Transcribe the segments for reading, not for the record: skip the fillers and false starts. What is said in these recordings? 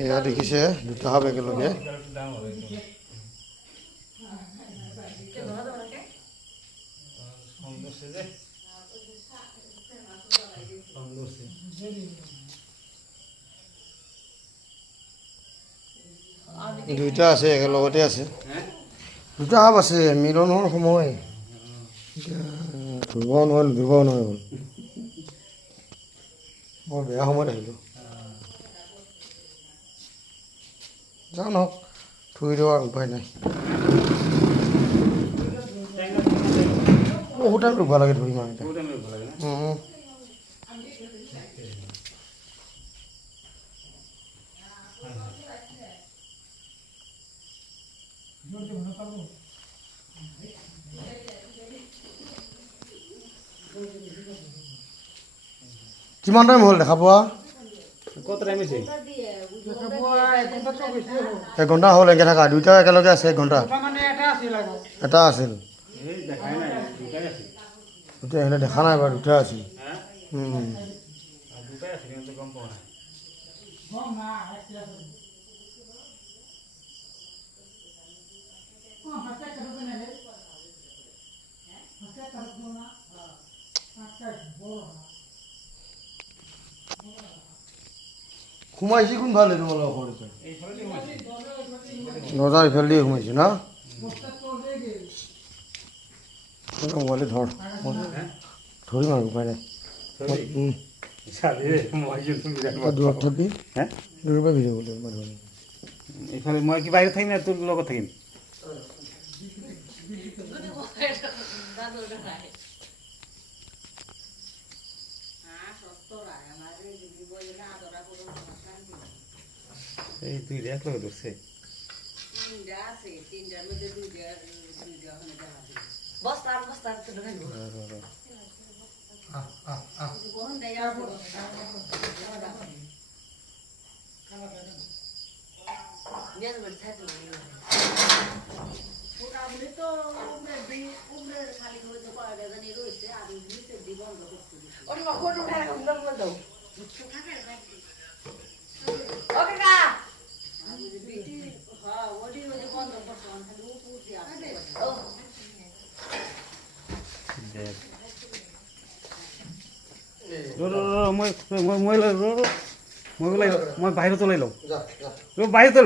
এয়া দেখিছে দুটা হাব একেলগে দুইটা আছে একেলগতে আছে দুটা হাব আছে মিলনৰ সময় ধৰিব নোৱাৰিলোঁ হ'ল বৰ বেয়া সময়ত আহিলোঁ যাওঁ নহওক থৈ দিওঁ উপায় নাই বহুত টাইম ৰ'ব লাগে ধৰি মাৰোঁতে কিমান টাইম হ'ল দেখা পোৱা এঘণ্টা হ'ল এনেকৈ থাকা দুইটা একেলগে আছে এঘণ্টা এটা আছিল দুটা এনে দেখা নাই বাৰু দুটা আছিল সোমাইছে কোন ভালে তোমালোকৰ নজাৰ ইফালে দিয়ে সোমাইছে না মোবাইলে ধৰিম আৰু উপায় নাই দূৰত থাকি দূৰৰ পৰা ভিডিঅ' কৰিব এইফালে মই কি বাহিৰত থাকিম নে তোৰ লগত থাকিম এই তুই দেখ লোক ধরছে মই বাহিৰত ওলাই লওঁ বাহিৰত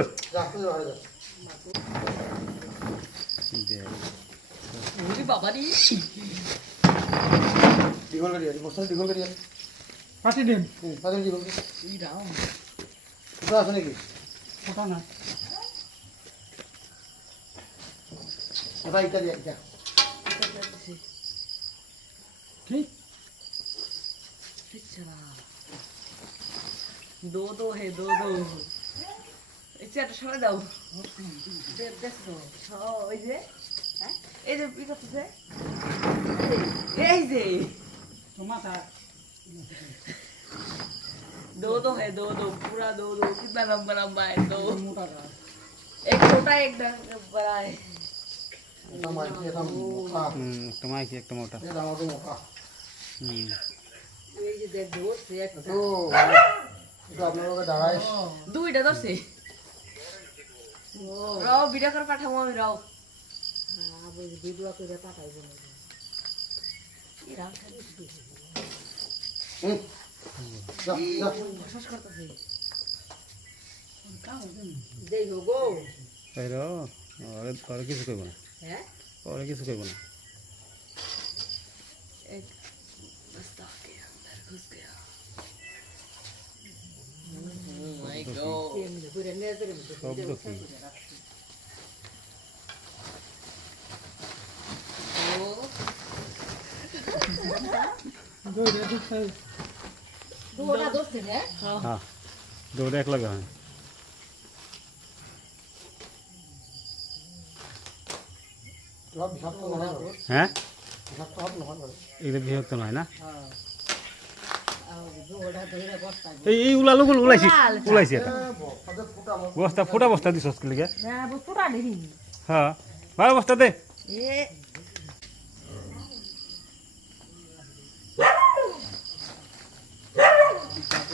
পাতি দিম আছে নেকি এটা ইটা দিয়া ইটা ঠিক दो है दो এটা সরে দাও দেখো ওই যে এই যে কি করতেছে এই যে टमाटर दो है दो पूरा दो कितना लंबा लंबा है दो एक छोटा एक बड़ा है একটা মোটা এই যে দেখ দো একটা এটা আপনাদের দাঁড়ায় দুইটা ধরছে রাও ভিডিও করে পাঠাবো আমি রাও হ্যাঁ বল ভিডিও করে পাঠাইবো এই রাও খালি শ্বাস করতেছে দেই গো এই রো আর কিছু কইব না হ্যাঁ আর কিছু কইব না एक बस्ता के अंदर घुस गया माय गॉड দৌড়া দোস্ত রে হ্যাঁ দৌড়া এক লাগা হ্যাঁ এটা বিরক্ত নয় না এই উলালুগুল উলাইছে এটা বস্তা ফুটা বস্তা দিছ লিগে হ্যাঁ ভালো বস্তা দে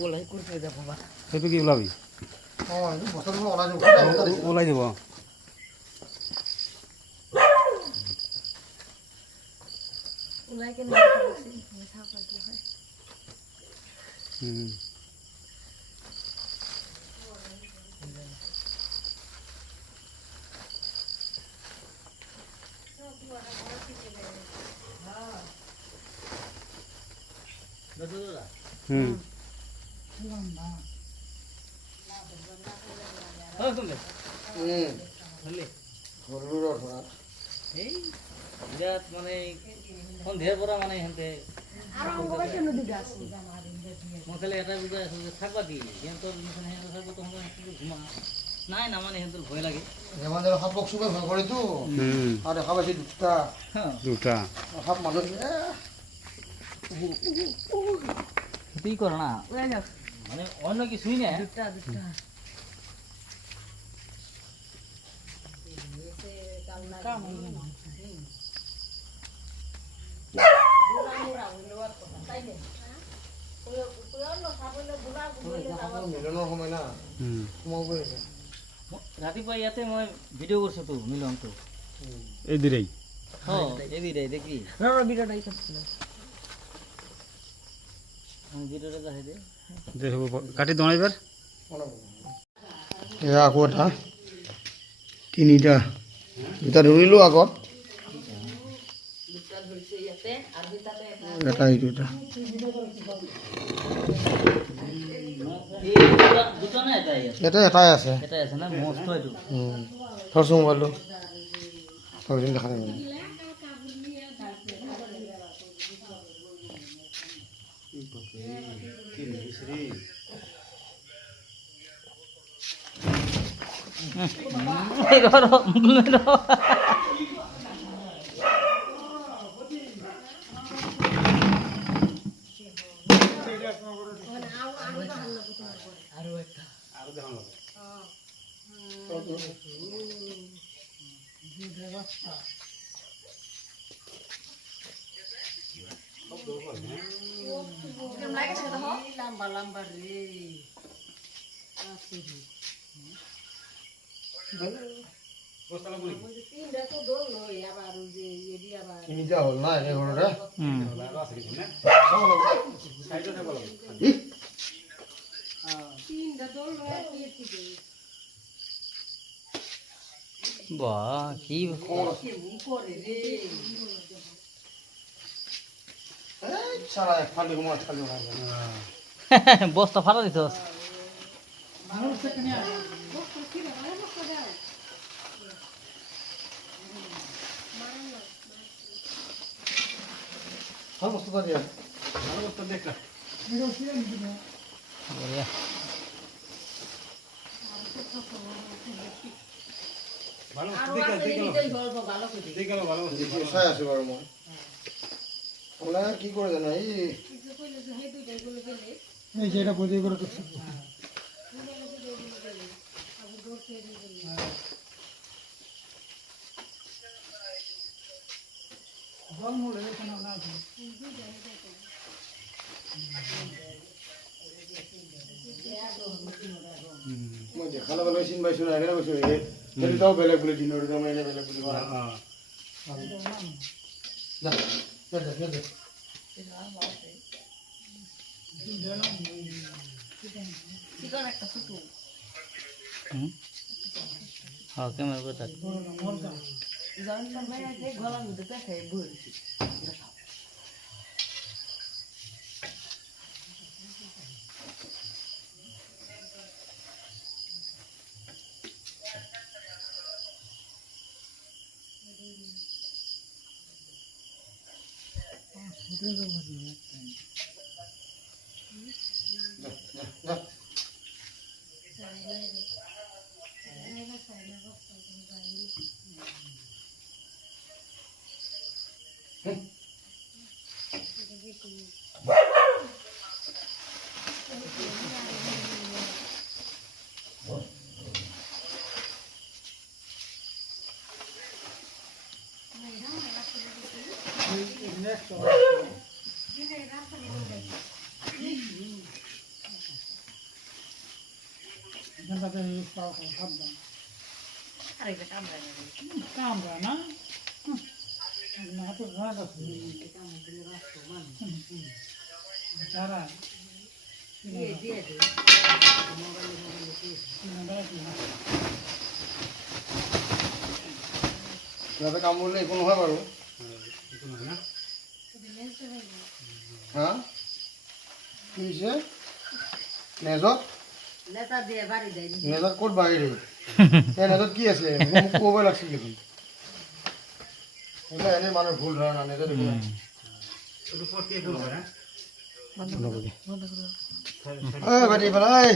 ওলাই করতে যাব বাবা সেইটো কি ওলাবি অঁ এইটো বস্তাটো ওলাই যাব ওলাই যাব ওলাই কেনে কৈছি মই চাও পাইছো হয় এই বিৰাট মানে সন্ধিয়াৰ পৰা মানে সিহঁতে মই খালি এটা বুজাই আছোঁ যে থাকবা কি সিহঁতৰ সিহঁতৰ থাকব তো সময় ঘুমা নাই নামানে সিহঁতৰ ভয় লাগে সাপক চুকে ভয় কৰেতো আৰু দেখা পাইছে দুটা সাপ মানুহ কি কৰ না ওলাই যাও মানে অন্য কিছুই নাই দুটা মিলনৰ সময় না সোমাবই ৰাতিপুৱা ইয়াতে মই ভিডিঅ' কৰিছোঁ তো মিলনটো এই দিৰেই এবিৰাই দেখি ৰ বিৰাট আইছ ভিডিঅ'টা যাই দে দে হ'ব কাটি দিওঁ এইবাৰ এয়া আকৌ এটা তিনিটা দুটা ধৰিলোঁ আগত এটা এইটো এটা দুটা নাই এটাই আছে এটাই আছে এটাই আছে না মস্ত এইটো থৰচোন মোবাইলটো থৰচোন দেখা নাই তিনিটা হ'ল না একে ঘৰতে বাহ কি সারা ফালি ঘুমা খালি বস্তা ফাটা দিছস সব বস্তু পাতি বঢ়িয়া চাই আছো বাৰু মই আপোনাৰ কি কৰে জানো এই যেটা বুঝি করে মই দেখালে বেলেগ চিন পাইছো না এনে কৈছো সেইটাও বেলেগ বুলি দিনৰ মই এনে বেলেগ বুলি কোৱা ক্যামেরা করে থাক গলার মধ্যে পেঁচাই বলছি আরেকটা কামড়ায় না দিয়ে দিয়ে দে ইয়াতে কামড়লে একো নহয় বাৰু হা কি হৈছে নেজত লেটা দিয়ে বাড়ি দেয় নেজত ক'ত বাঢ়ি দেই এই নেজত কি আছে মোক ক'ব লাগিছিল দেখোন এইবিলাক এনেই মানুহৰ ভুল ধাৰণা নেজত একো নাই এইটো পটকে একো নহয় না ঐ বাটি পেলাই